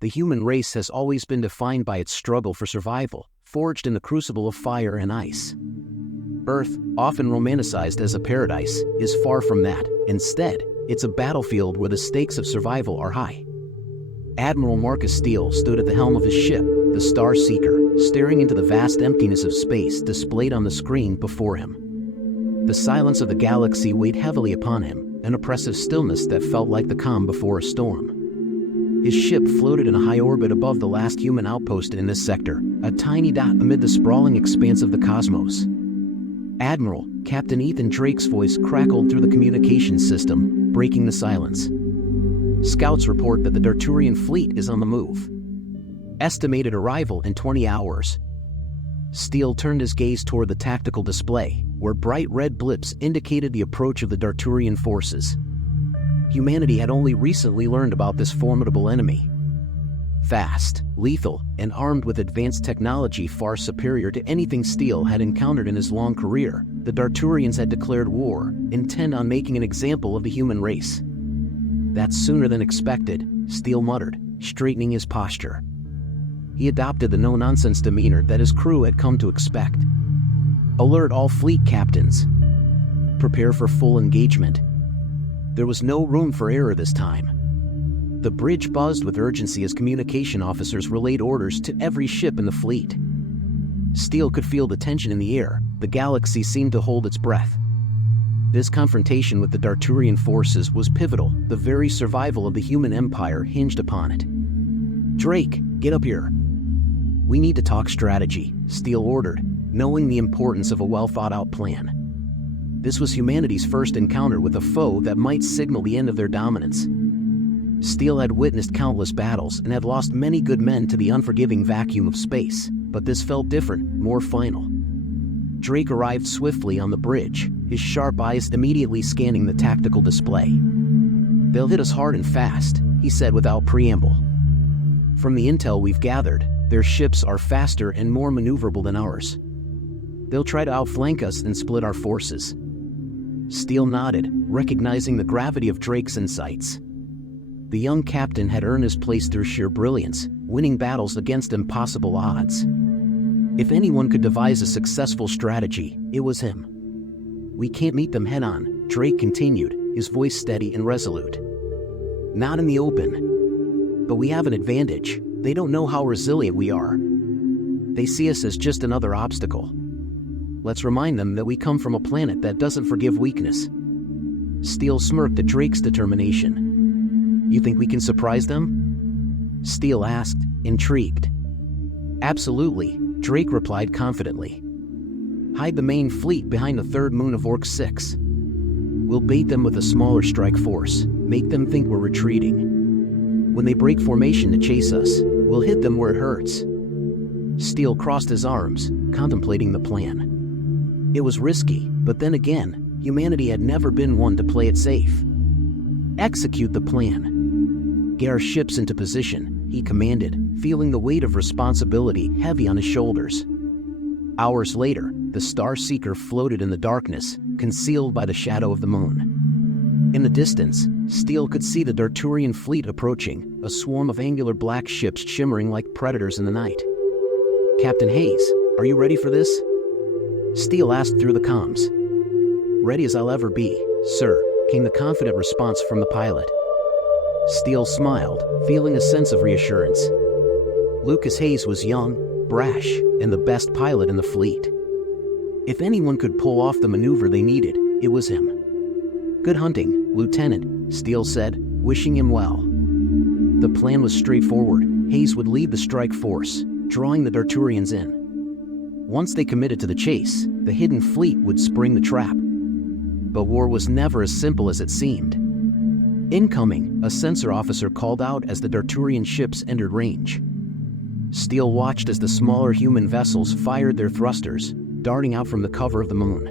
the human race has always been defined by its struggle for survival, forged in the crucible of fire and ice. Earth, often romanticized as a paradise, is far from that. Instead, it's a battlefield where the stakes of survival are high. Admiral Marcus Steele stood at the helm of his ship, the Star Seeker, staring into the vast emptiness of space displayed on the screen before him. The silence of the galaxy weighed heavily upon him, an oppressive stillness that felt like the calm before a storm. His ship floated in a high orbit above the last human outpost in this sector, a tiny dot amid the sprawling expanse of the cosmos. "Admiral," Captain Ethan Drake's voice crackled through the communications system, breaking the silence. "Scouts report that the Darturian fleet is on the move. Estimated arrival in 20 hours. Steele turned his gaze toward the tactical display, where bright red blips indicated the approach of the Darturian forces. Humanity had only recently learned about this formidable enemy. Fast, lethal, and armed with advanced technology far superior to anything Steele had encountered in his long career, the Darturians had declared war, intent on making an example of the human race. "That's sooner than expected," Steele muttered, straightening his posture. He adopted the no-nonsense demeanor that his crew had come to expect. "Alert all fleet captains. Prepare for full engagement." There was no room for error this time. The bridge buzzed with urgency as communication officers relayed orders to every ship in the fleet. Steele could feel the tension in the air. The galaxy seemed to hold its breath. This confrontation with the Darturian forces was pivotal. The very survival of the human empire hinged upon it. "Drake, get up here. We need to talk strategy," Steele ordered, knowing the importance of a well-thought-out plan. This was humanity's first encounter with a foe that might signal the end of their dominance. Steele had witnessed countless battles and had lost many good men to the unforgiving vacuum of space, but this felt different, more final. Drake arrived swiftly on the bridge, his sharp eyes immediately scanning the tactical display. "They'll hit us hard and fast," he said without preamble. "From the intel we've gathered, their ships are faster and more maneuverable than ours. They'll try to outflank us and split our forces." Steele nodded, recognizing the gravity of Drake's insights. The young captain had earned his place through sheer brilliance, winning battles against impossible odds. If anyone could devise a successful strategy, it was him. "We can't meet them head-on," Drake continued, his voice steady and resolute. "Not in the open. But we have an advantage. They don't know how resilient we are. They see us as just another obstacle. Let's remind them that we come from a planet that doesn't forgive weakness." Steele smirked at Drake's determination. "You think we can surprise them?" Steele asked, intrigued. "Absolutely," Drake replied confidently. "Hide the main fleet behind the third moon of Orc 6. We'll bait them with a smaller strike force, make them think we're retreating. When they break formation to chase us, we'll hit them where it hurts." Steele crossed his arms, contemplating the plan. It was risky, but then again, humanity had never been one to play it safe. "Execute the plan. Get our ships into position," he commanded, feeling the weight of responsibility heavy on his shoulders. Hours later, the Star Seeker floated in the darkness, concealed by the shadow of the moon. In the distance, Steele could see the Darturian fleet approaching, a swarm of angular black ships shimmering like predators in the night. "Captain Hayes, are you ready for this?" Steele asked through the comms. "Ready as I'll ever be, sir," came the confident response from the pilot. Steele smiled, feeling a sense of reassurance. Lucas Hayes was young, brash, and the best pilot in the fleet. If anyone could pull off the maneuver they needed, it was him. "Good hunting, Lieutenant," Steele said, wishing him well. The plan was straightforward. Hayes would lead the strike force, drawing the Darturians in. Once they committed to the chase, the hidden fleet would spring the trap. But war was never as simple as it seemed. "Incoming," a sensor officer called out as the Darturian ships entered range. Steele watched as the smaller human vessels fired their thrusters, darting out from the cover of the moon.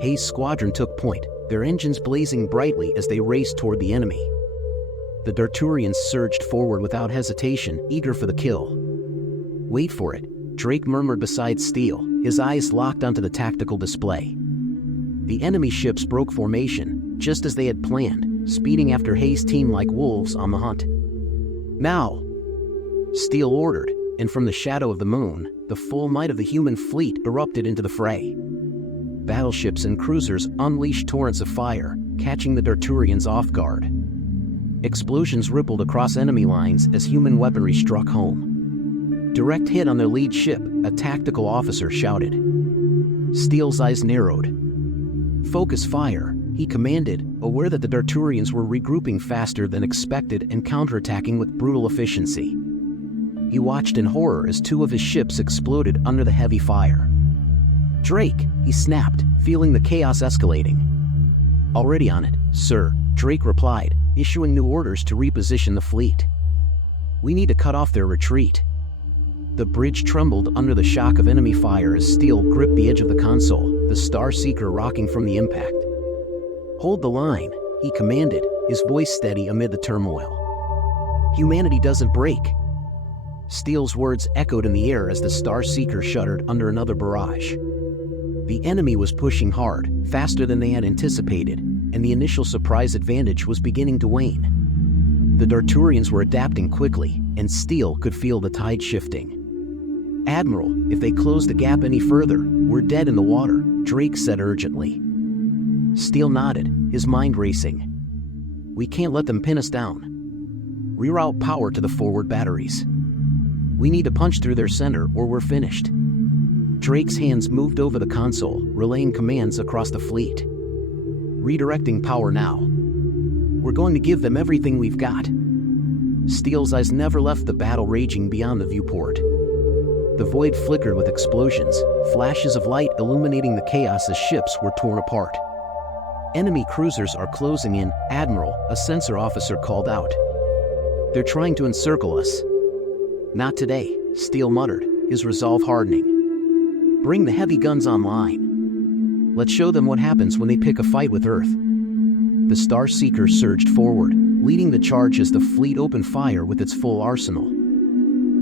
Hayes' squadron took point, their engines blazing brightly as they raced toward the enemy. The Darturians surged forward without hesitation, eager for the kill. "Wait for it," Drake murmured beside Steele, his eyes locked onto the tactical display. The enemy ships broke formation, just as they had planned, speeding after Hayes' team like wolves on the hunt. "Now!" Steele ordered, and from the shadow of the moon, the full might of the human fleet erupted into the fray. Battleships and cruisers unleashed torrents of fire, catching the Darturians off guard. Explosions rippled across enemy lines as human weaponry struck home. Direct hit on their lead ship, a tactical officer shouted. Steele's eyes narrowed. Focus fire, he commanded, aware that the Darturians were regrouping faster than expected and counterattacking with brutal efficiency. He watched in horror as two of his ships exploded under the heavy fire. Drake, he snapped, feeling the chaos escalating. Already on it, sir, Drake replied, issuing new orders to reposition the fleet. We need to cut off their retreat. The bridge trembled under the shock of enemy fire as Steele gripped the edge of the console, the Star Seeker rocking from the impact. Hold the line, he commanded, his voice steady amid the turmoil. Humanity doesn't break. Steele's words echoed in the air as the Star Seeker shuddered under another barrage. The enemy was pushing hard, faster than they had anticipated, and the initial surprise advantage was beginning to wane. The Darturians were adapting quickly, and Steele could feel the tide shifting. Admiral, if they close the gap any further, we're dead in the water, Drake said urgently. Steele nodded, his mind racing. We can't let them pin us down. Reroute power to the forward batteries. We need to punch through their center or we're finished. Drake's hands moved over the console, relaying commands across the fleet. Redirecting power now. We're going to give them everything we've got. Steele's eyes never left the battle raging beyond the viewport. The void flickered with explosions, flashes of light illuminating the chaos as ships were torn apart. Enemy cruisers are closing in, Admiral, a sensor officer called out. They're trying to encircle us. Not today, Steele muttered, his resolve hardening. Bring the heavy guns online. Let's show them what happens when they pick a fight with Earth. The Star Seeker surged forward, leading the charge as the fleet opened fire with its full arsenal.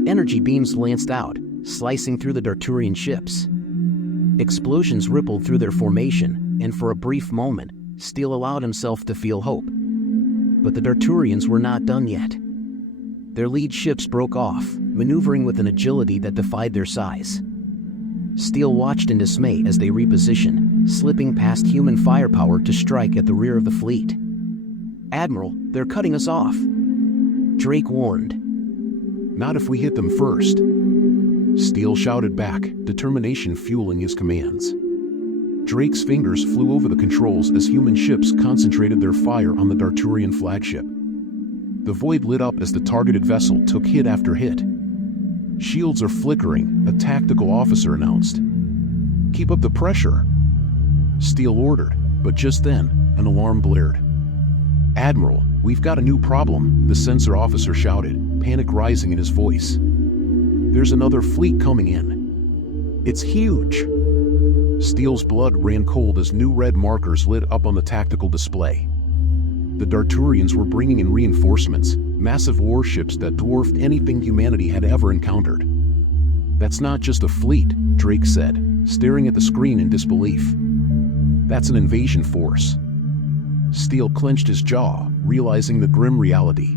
Energy beams lanced out, slicing through the Darturian ships. Explosions rippled through their formation, and for a brief moment, Steele allowed himself to feel hope. But the Darturians were not done yet. Their lead ships broke off, maneuvering with an agility that defied their size. Steele watched in dismay as they repositioned, slipping past human firepower to strike at the rear of the fleet. Admiral, they're cutting us off, Drake warned. Not if we hit them first, Steele shouted back, determination fueling his commands. Drake's fingers flew over the controls as human ships concentrated their fire on the Darturian flagship. The void lit up as the targeted vessel took hit after hit. Shields are flickering, a tactical officer announced. Keep up the pressure, Steele ordered, but just then, an alarm blared. Admiral, we've got a new problem, the sensor officer shouted, panic rising in his voice. There's another fleet coming in. It's huge. Steele's blood ran cold as new red markers lit up on the tactical display. The Darturians were bringing in reinforcements, massive warships that dwarfed anything humanity had ever encountered. That's not just a fleet, Drake said, staring at the screen in disbelief. That's an invasion force. Steele clenched his jaw, realizing the grim reality.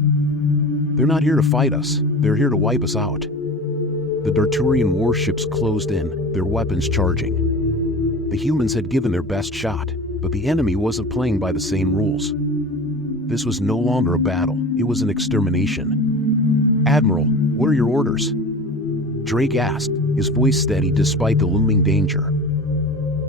They're not here to fight us, they're here to wipe us out. The Darturian warships closed in, their weapons charging. The humans had given their best shot, but the enemy wasn't playing by the same rules. This was no longer a battle, it was an extermination. Admiral, what are your orders? Drake asked, his voice steady despite the looming danger.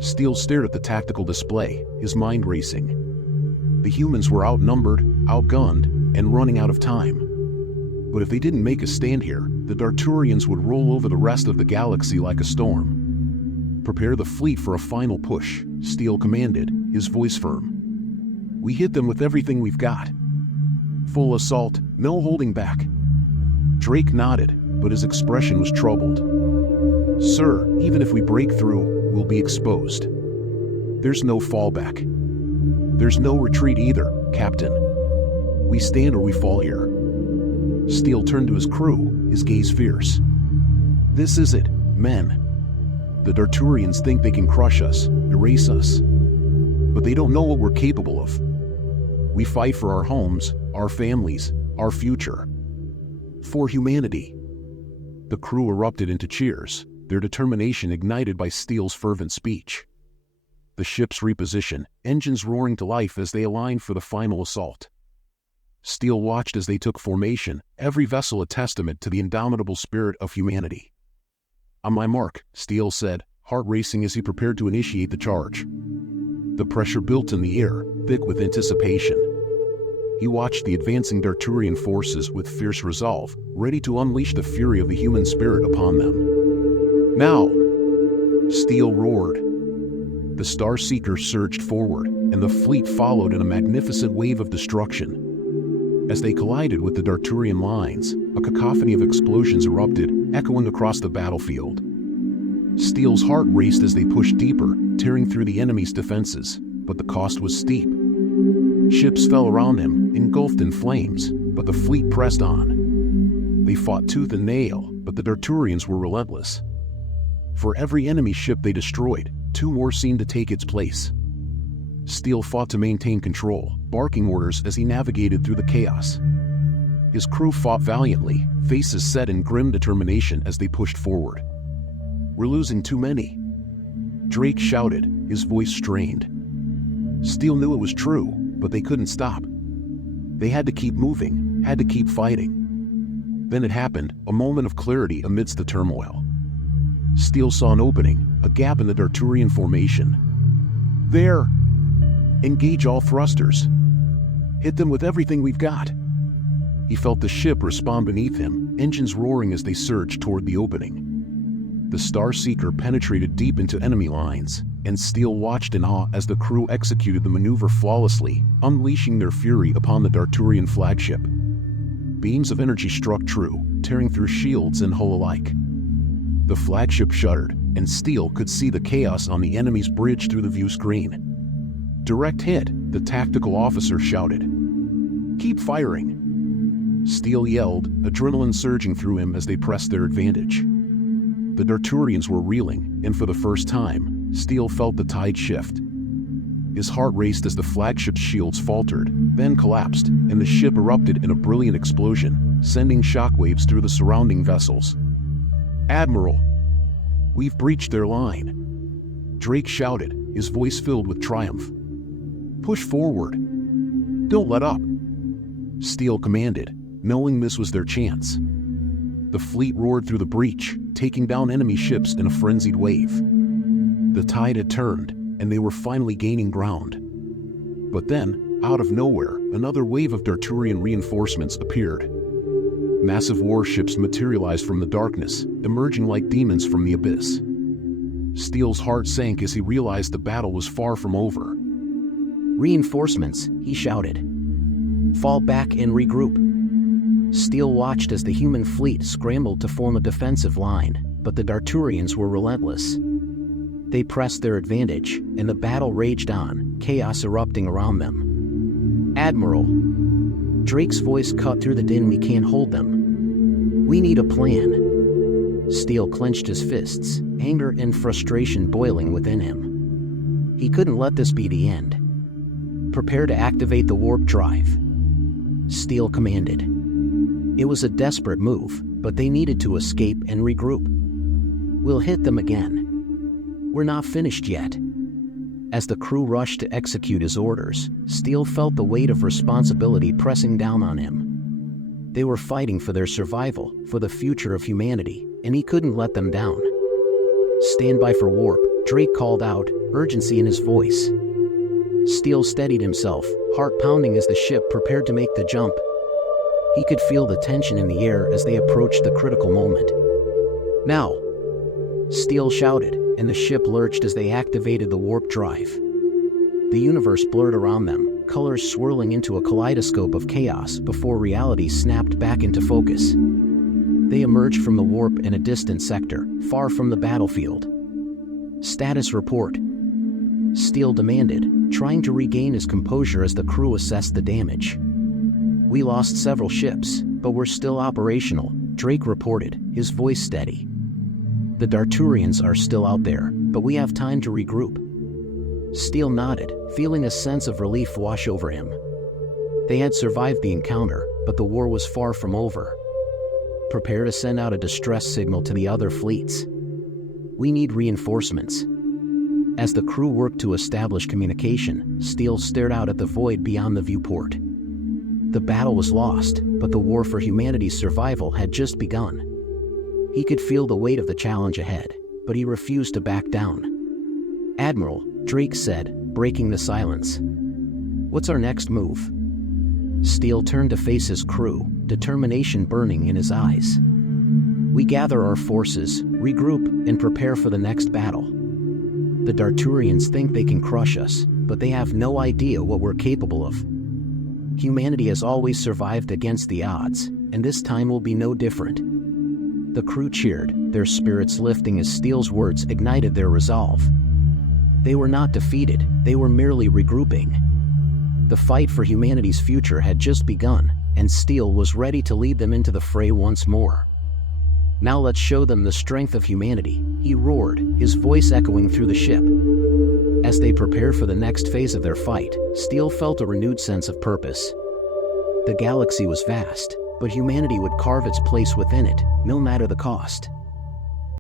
Steele stared at the tactical display, his mind racing. The humans were outnumbered, outgunned, and running out of time. But if they didn't make a stand here, the Darturians would roll over the rest of the galaxy like a storm. Prepare the fleet for a final push, Steele commanded, his voice firm. We hit them with everything we've got. Full assault, no holding back. Drake nodded, but his expression was troubled. Sir, even if we break through, we'll be exposed. There's no fallback. There's no retreat either, Captain. We stand or we fall here. Steele turned to his crew, his gaze fierce. This is it, men. The Darturians think they can crush us, erase us. But they don't know what we're capable of. We fight for our homes, our families, our future. For humanity. The crew erupted into cheers, their determination ignited by Steele's fervent speech. The ships reposition, engines roaring to life as they aligned for the final assault. Steele watched as they took formation, every vessel a testament to the indomitable spirit of humanity. "On my mark," Steele said, heart racing as he prepared to initiate the charge. The pressure built in the air, thick with anticipation. He watched the advancing Darturian forces with fierce resolve, ready to unleash the fury of the human spirit upon them. "Now!" Steele roared. The Star Seeker surged forward, and the fleet followed in a magnificent wave of destruction. As they collided with the Darturian lines, a cacophony of explosions erupted, echoing across the battlefield. Steele's heart raced as they pushed deeper, tearing through the enemy's defenses, but the cost was steep. Ships fell around him, engulfed in flames, but the fleet pressed on. They fought tooth and nail, but the Darturians were relentless. For every enemy ship they destroyed, 2 more seemed to take its place. Steele fought to maintain control, barking orders as he navigated through the chaos. His crew fought valiantly, faces set in grim determination as they pushed forward. "We're losing too many," Drake shouted, his voice strained. Steele knew it was true, but they couldn't stop. They had to keep moving, had to keep fighting. Then it happened, a moment of clarity amidst the turmoil. Steele saw an opening, a gap in the Darturian formation. "There! Engage all thrusters. Hit them with everything we've got." He felt the ship respond beneath him, engines roaring as they surged toward the opening. The Star Seeker penetrated deep into enemy lines, and Steele watched in awe as the crew executed the maneuver flawlessly, unleashing their fury upon the Darturian flagship. Beams of energy struck true, tearing through shields and hull alike. The flagship shuddered, and Steele could see the chaos on the enemy's bridge through the view screen. "Direct hit," the tactical officer shouted. "Keep firing," Steele yelled, adrenaline surging through him as they pressed their advantage. The Darturians were reeling, and for the first time, Steele felt the tide shift. His heart raced as the flagship's shields faltered, then collapsed, and the ship erupted in a brilliant explosion, sending shockwaves through the surrounding vessels. "Admiral, we've breached their line," Drake shouted, his voice filled with triumph. "Push forward. Don't let up," Steele commanded, knowing this was their chance. The fleet roared through the breach, taking down enemy ships in a frenzied wave. The tide had turned, and they were finally gaining ground. But then, out of nowhere, another wave of Darturian reinforcements appeared. Massive warships materialized from the darkness, emerging like demons from the abyss. Steele's heart sank as he realized the battle was far from over. "Reinforcements," he shouted. "Fall back and regroup." Steele watched as the human fleet scrambled to form a defensive line, but the Darturians were relentless. They pressed their advantage, and the battle raged on, chaos erupting around them. "Admiral," Drake's voice cut through the din, "we can't hold them. We need a plan." Steele clenched his fists, anger and frustration boiling within him. He couldn't let this be the end. "Prepare to activate the warp drive," Steele commanded. It was a desperate move, but they needed to escape and regroup. "We'll hit them again. We're not finished yet." As the crew rushed to execute his orders, Steele felt the weight of responsibility pressing down on him. They were fighting for their survival, for the future of humanity, and he couldn't let them down. "Stand by for warp," Drake called out, urgency in his voice. Steele steadied himself, heart pounding as the ship prepared to make the jump. He could feel the tension in the air as they approached the critical moment. "Now!" Steele shouted, and the ship lurched as they activated the warp drive. The universe blurred around them, colors swirling into a kaleidoscope of chaos before reality snapped back into focus. They emerged from the warp in a distant sector, far from the battlefield. "Status report," Steele demanded, trying to regain his composure as the crew assessed the damage. "We lost several ships, but we're still operational," Drake reported, his voice steady. "The Darturians are still out there, but we have time to regroup." Steele nodded, feeling a sense of relief wash over him. They had survived the encounter, but the war was far from over. prepare to send out a distress signal to the other fleets. We need reinforcements." As the crew worked to establish communication, Steele stared out at the void beyond the viewport. The battle was lost, but the war for humanity's survival had just begun. He could feel the weight of the challenge ahead, but he refused to back down. "Admiral," Drake said, breaking the silence, "what's our next move?" Steele turned to face his crew, determination burning in his eyes. "We gather our forces, regroup, and prepare for the next battle. The Darturians think they can crush us, but they have no idea what we're capable of. Humanity has always survived against the odds, and this time will be no different." The crew cheered, their spirits lifting as Steele's words ignited their resolve. They were not defeated, they were merely regrouping. The fight for humanity's future had just begun, and Steele was ready to lead them into the fray once more. "Now let's show them the strength of humanity," he roared, his voice echoing through the ship. As they prepared for the next phase of their fight, Steele felt a renewed sense of purpose. The galaxy was vast, but humanity would carve its place within it, no matter the cost.